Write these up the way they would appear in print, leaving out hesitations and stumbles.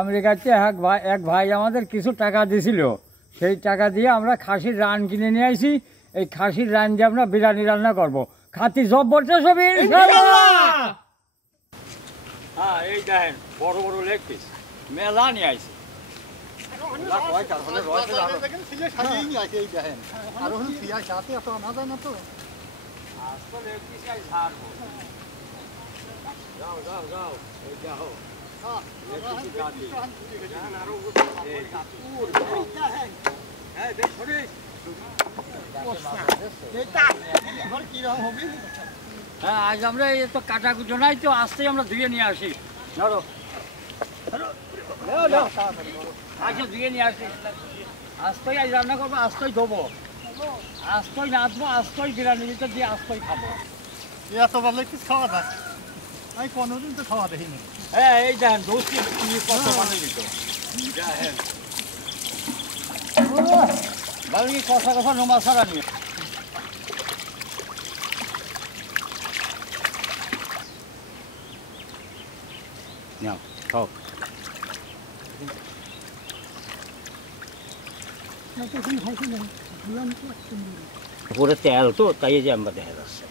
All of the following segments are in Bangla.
আমেরিকাতে এক ভাই আমাদের কিছু টাকা দিয়েছিল, সেই টাকা দিয়ে আমরা খাসির রান কিনে নিয়ে আসি। এই খাসির রান দিয়ে আমরা বিরিয়ানি রান্না করবো, খাতি জব্বরটা সবই। হ্যাঁ, এই দেখেন বড় বড় লেগ পিস মেলা নিয়ে আসি। হ্যাঁ, আজ আমরা এই তো কাটা কুটো নাই তো, আসতেই আমরা ধুয়ে নিয়ে আসি। ধরো আচ্ছা, ধুয়ে নিয়ে আসি। আস্তই আজ রান্না করবো, আস্তই ধোবো, আস্তই নাচবো, আস্তই বিরিয়ানির ভিতর দিয়ে আস্তই খাবো। এত ভালো কিছু খাওয়া যায় আমি কোনোদিন তো খাওয়া দেখিনি। হ্যাঁ, এই দেখেন দোষটি কত মানে দিত। ভালো কি কষা কষা নোমা ছাড়া নিয়ে উপরে তেল তো তাই যে আমরা দেখা যাচ্ছে।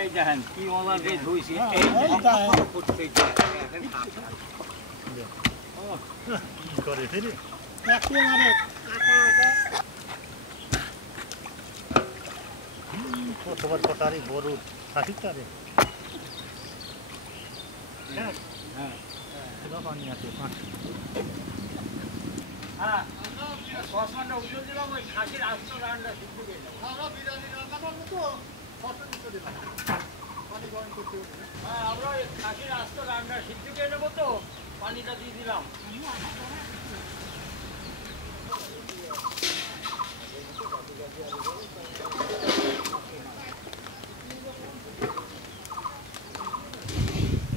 এই দেখেন কি ওভাবে ধুইছি। কতবার কটারি গরু খাসির তারে পানি আছে। হ্যাঁ, সসমানটা উঠে দিলাম, ওই খাসির আস্ত রান্না সিদ্ধ করে দেবো। হ্যাঁ, আমরা ওই খাসির আস্ত রান্না সিদ্ধ করে নেবো তো, পানিটা দিয়ে দিলাম।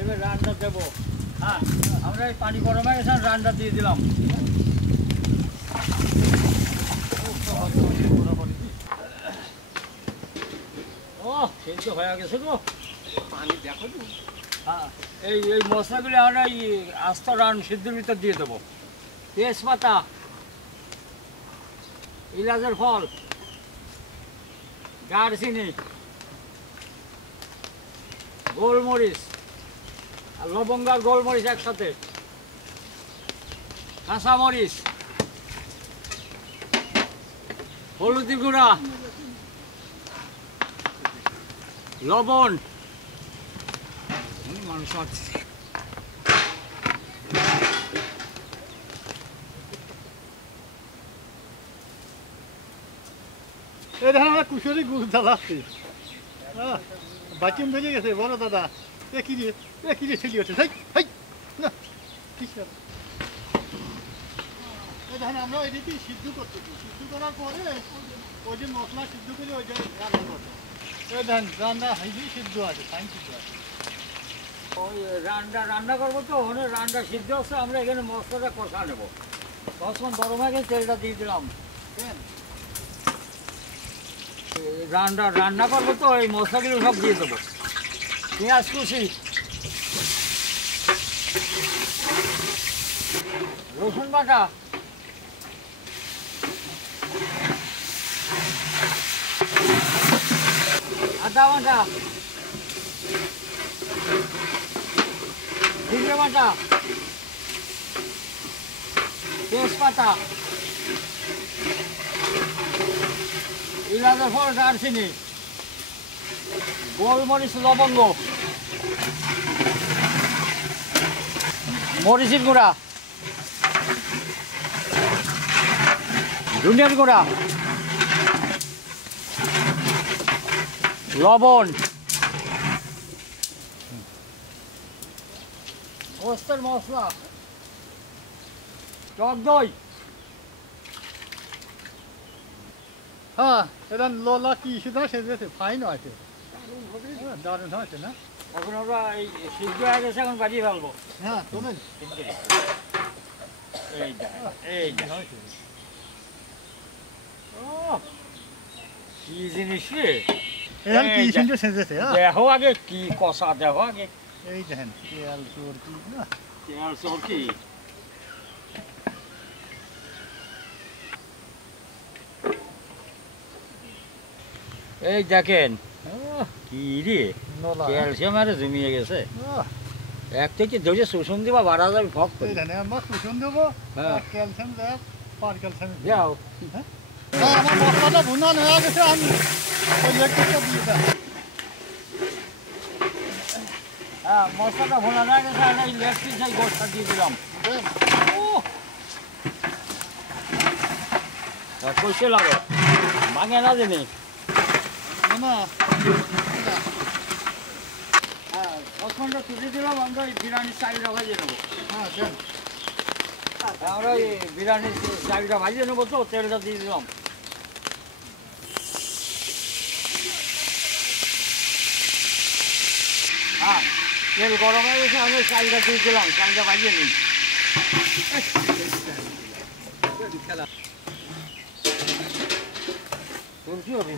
এবার রান্না দেবো। হ্যাঁ, আমরা এই পানি গরম হয়ে গেছে, রান্না দিয়ে দিলাম। ও সেদ্ধ হয়ে গেছে গো, পানি দেখো তো। হ্যাঁ, এই মশলাগুলো আমরা এই আস্ত রান সিদ্ধর ভিতর দিয়ে দেবো। তেজপাতা, ইলাচের ফল, দারচিনি, গোলমরিচ আর লবঙ্গ আর গোলমরিচ একসাথে, কাঁচামরিচ, হলুদি গুঁড়া, লবণ, মাংস এই দেখেন আমরা কুশরি গুড় জ্বালাচ্ছি। বাকিম বেরিয়ে গেছে বড় দাদা। এ কি রে ছেলে ওঠে না ঠিক আছে। এই দেখেন আমরা ওই রীতি সিদ্ধ করতেছি, সিদ্ধ করার পরে ওই যে মশলা সিদ্ধ করে ওই যে রান্না করবো। এই দেখেন রান্না হাইবি সিদ্ধ আছে, ফাইন সিদ্ধ আছে। ওই রান্না করবো তো, ওখানে রান্না সিদ্ধ আছে, আমরা এখানে মশলাটা কষা নেবো। তখন গরম হয়ে গেছে, তেলটা দিয়ে দিলাম। রান্না করবো তো, এই মশলাগুলো সব দিয়ে দেবো। পেঁয়াজ কুচি, রসুন বাটা, আদা বাটা, জিরে বাটা, তেজপাতা, ইলাচের ফল, দারচিনি, গোলমরিচ, লবঙ্গ, মরিচের গুঁড়া, ধনিয়ার গুঁড়া, লবণ, গোস্তের মশলা, টক দই। হ্যাঁ, এটা লোলা কি সেটা সেজেছে, ফাইন আছে, দারুণ হয়েছে না। এখন আমরা এই সিদ্ধ হয়ে গেছে, এখন বাজিয়ে ফেলবো। হ্যাঁ, শোনেন কি জিনিস রে, কি সুন্দর সেজেছে। দেখো আগে কি কষা, দেখো আগে এই দেখেন তেল চর্বি না তেল চরকি এই দেখেন কি রে নলা ক্যালসিয়াম আরে জমিয়ে গেছে আহ, এক থেকে ধরে শোষণ দিবা বাড়া যাবে ফক করে এই দেখেন আমরা কুসুম দেবো হ্যাঁ। ক্যালসিয়াম দেব পার ক্যালসিয়াম যাও আমার মশলাটা ভুনান হয়ে গেছে আমি ওই লেগটা দিয়ে দেন হ্যাঁ মশলাটা ভোলা না গেছে আর এই লেগ পিস এই গোষ্ঠটা দিয়ে দিলাম দেন। কইসে লাগে ভাঙে না জানি না হ্যাঁ 10 ঘন্টা তুলে দিলাম আমরা এই বিরিয়ানির চাবিটা ভাজিয়ে নেবো হ্যাঁ দেন আমরা এই বিরিয়ানির চাবিটা ভাজিয়ে নেবো তো তেলটা দিয়ে দিলাম হ্যাঁ তেল গরম হয়ে গেছে আমি চালটা দিয়ে দিলাম চালটা ভাজিয়ে নিই কি হবে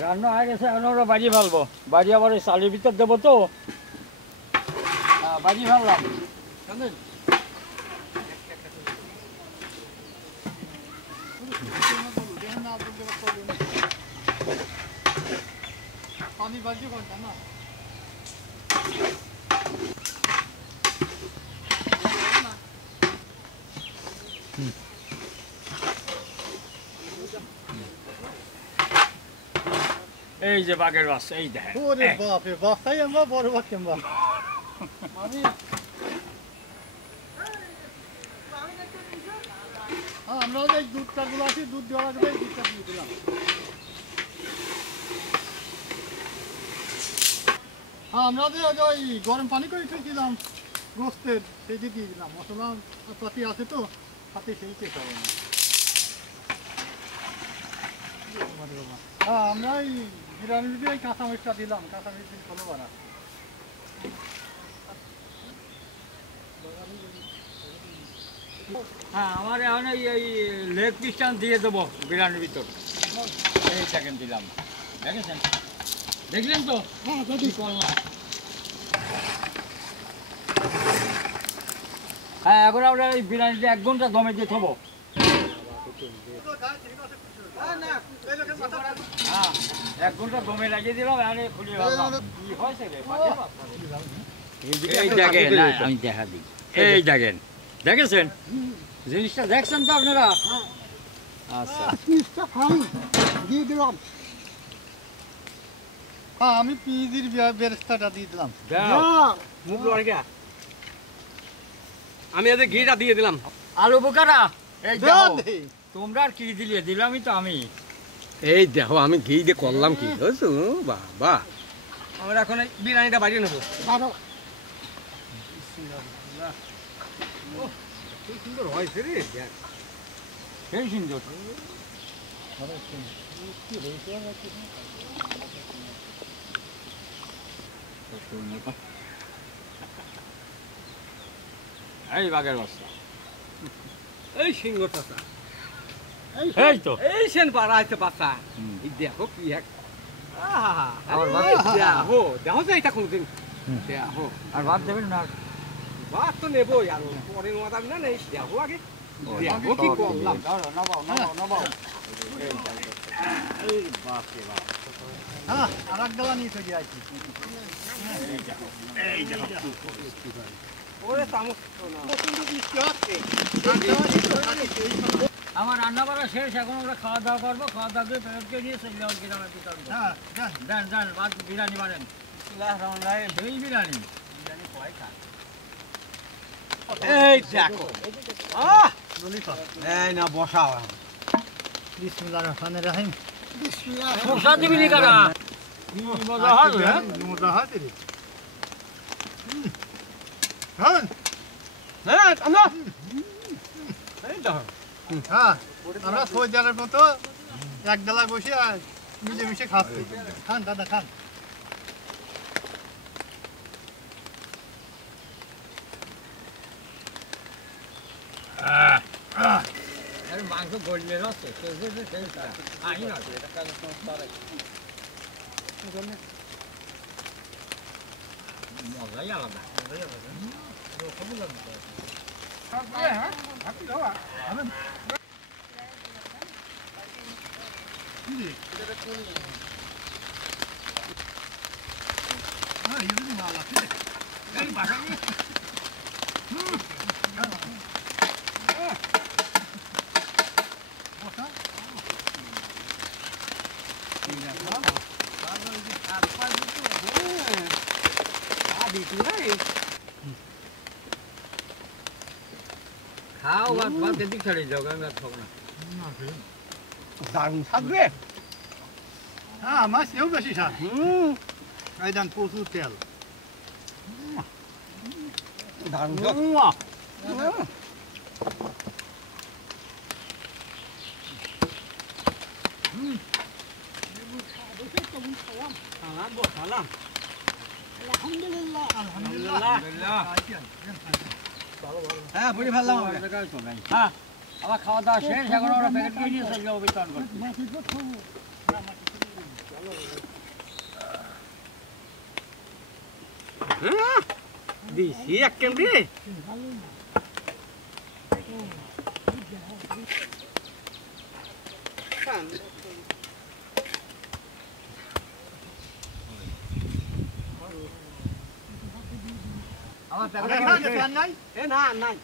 রান্না হয়ে গেছে এখন ওরা বাজিয়ে ফেলবো বাজিয়ে আবার ওই চালের ভিতর দেবো তো হ্যাঁ বাজিয়ে ফেললাম জানেন পানি বাজি কোনটা না এই যে বাঘের বাচ্চা এই দেখেন ওরে বাপ রে বাপ তাই আমরা বড় বাপ কেমবা মানে হ্যাঁ আমরা যে দুধটা গুলো আছে দুধ দেওয়ার আগে এই দুধটা দিয়ে দিলাম হ্যাঁ আমরা যে ওই গরম পানি করে খেয়েছিলাম গোস্তের সেই দিয়ে দিয়ে দিলাম মশলা পাতি আছে তো সাথে সেই খেতে হবে না হ্যাঁ আমরা এই বিরিয়ানি দিয়ে এই কাঁচামরিচটা দিলাম কাঁচামরিচ দিয়ে ভালো বানা হ্যাঁ আমার এখন এই লেগ পিসটা দিয়ে দেবো বিরিয়ানির ভিতর এই সেকেন্ড দিলাম দেখেছেন দেখলেন তো হ্যাঁ কি করলাম হ্যাঁ এখন আমরা এই বিরিয়ানিটা 1 ঘন্টা দমে দিয়ে থবো হ্যাঁ 1 ঘন্টা দমে লাগিয়ে দিলাম এখানে খুলিয়ে রাখলাম কি হয়েছে রে এই দেখেন না, আমি দেখা দিই এই দেখেন দেখেছেন জিনিসটা দেখছেন তো আপনারা আচ্ছা পিসটা খাই দিয়ে দিলাম হ্যাঁ আমি পিজির বেরেস্তাটা দিয়ে দিলাম দাও মুখ লড় গিয়া আমি আজ ঘিটা দিয়ে দিলাম আলু বোকারা এই দেখো দে তোমরা আর কি দিলে দিলামই তো আমি এই দেখো আমি ঘি দিয়ে করলাম কি বুঝছো বাবা আমরা এখন এই বিরিয়ানিটা বাড়িয়ে নেবো আরো কি সুন্দর হয়েছে রে দেখ সেই সুন্দর এই বাঘের বাচ্চা এই সিংহ চাচা এই তো এই সেন পাড়া আছে বাচ্চা হুম। এই দেখো কি এক আমার বাবা দেখো দেখো যে এটা কোনদিন দেখো আর ভাত দেবেন না বাদ তো নেবোই আর পরে মাদাম না নেই দেখো আগে দেখো কি করলাম নবাও নবাও এই বাপ রে বাপ হ্যাঁ আর এক গালা নিয়ে চলে আসছি এই দেখো ওরে চামচ আমার রান্না বাড়া শেষ এখন আমরা খাওয়া দাওয়া করবো খাওয়া দাওয়া করে ফেরতকে দিয়ে চলে যাওয়ার গ্রামের ভিতর হ্যাঁ দেন দেন দেন ভাত বিরিয়ানি বানেন এই বিরিয়ানি এই দেখো এই না বসাও বিসমিল্লাহির রহমানির রহিম মশলা দিবি নি কারা কি মজা হবে হ্যাঁ মজা আছে রে হ্যাঁ হ্যাঁ আমরা এই দেখো হ্যাঁ আমরা সৌজালের মতো এক ডালায় বসে আর মিলেমিশে খাচ্ছি খান দাদা খান আরে মাংস গড়লে রসে আই না মজাই আলাদা। খাও ভাত ভাত এদিক ছাড়ে যাও, আমি আর খাবো না। দারুণ থাকবে। হ্যাঁ মাছ এও বেশি স্বাদ এই দেন প্রচুর তেল দারুণ আলহামদুলিল্লাহ আলহামদুলিল্লাহ। হ্যাঁ বুড়ি ফেললাম হ্যাঁ, আমার খাওয়া দাওয়া শেষ, এখন ওরা প্যাকেট দিয়ে নিয়ে চলে যাবো বিতরণ করতে। দিছি এক কেমনি আমার নাই এ না নাই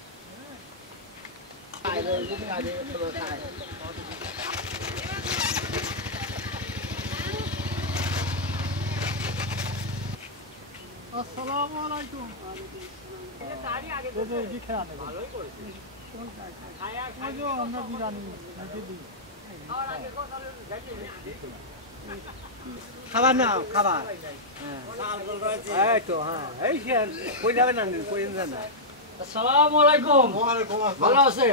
আসসালামু আলাইকুম আমরা বিরিয়ানি খাবার নাও খাবার এই তো হ্যাঁ এই কই যাবে না কই যাবে না আসসালামু আলাইকুম। ভালো আছে?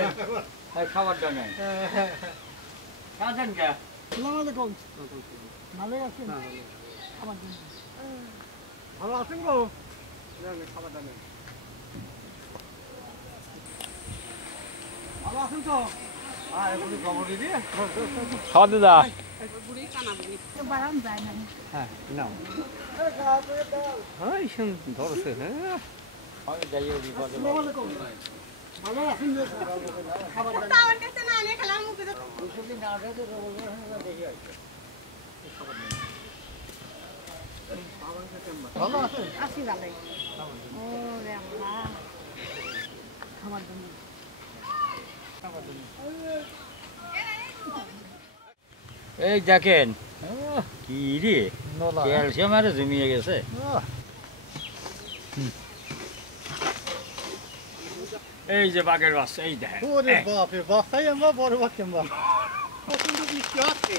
এই খাবারটা নেই। খাচ্ছেন কে? আসসালামু আলাইকুম ভালো আছেন ভালো আছেন গো খাবারটা নেই ভালো আছেন তো আর একটু খবর দিবি খাওয়া দিদা। হ্যাঁ নাও এই শুন ধরছে হ্যাঁ আমি যাই ওই বিপদে। ভালো আছেন ভালো আছেন আছি ভালোই ও রে আল্লাহ খাবার জন্য এই দেখেন কি রে, ক্যালসিয়াম আরে জমিয়ে গেছে। এই যে বাঘের বাচ্চা, এই দেখেন। ওরে বাপ রে বাপ তাই আমরা বড় বাচ্চা আমরা কত বৃষ্টি আছে